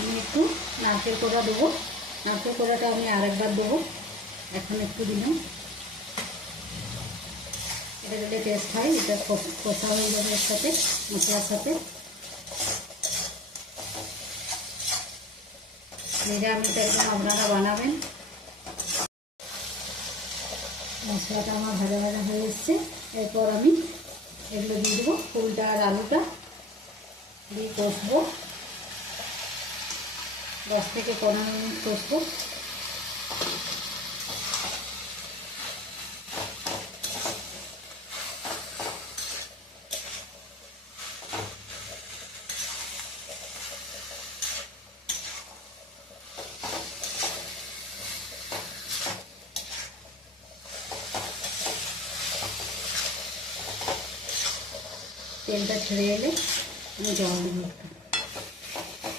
আমি একটু নারকেল কোড়া দেবো। নারকেল কোড়াটা আমি আরেকবার দেবো, এখন একটু দিলাম। এটা দিলে টেস্ট হয়, এটা কষা হয়ে যাবে এর সাথে, মশলার সাথে। নিরামিষ একদম আপনারা বানাবেন। মশলাটা আমার ভাজা ভাজা হয়ে এসছে। এরপর আমি এগুলো দিয়ে দেবো, ফুলটা আর আলুটা দিয়ে কষবো, 10 থেকে 15 মিনিট কষবো। তেলটা ছেড়ে এলে আমি জল দেবো একটু।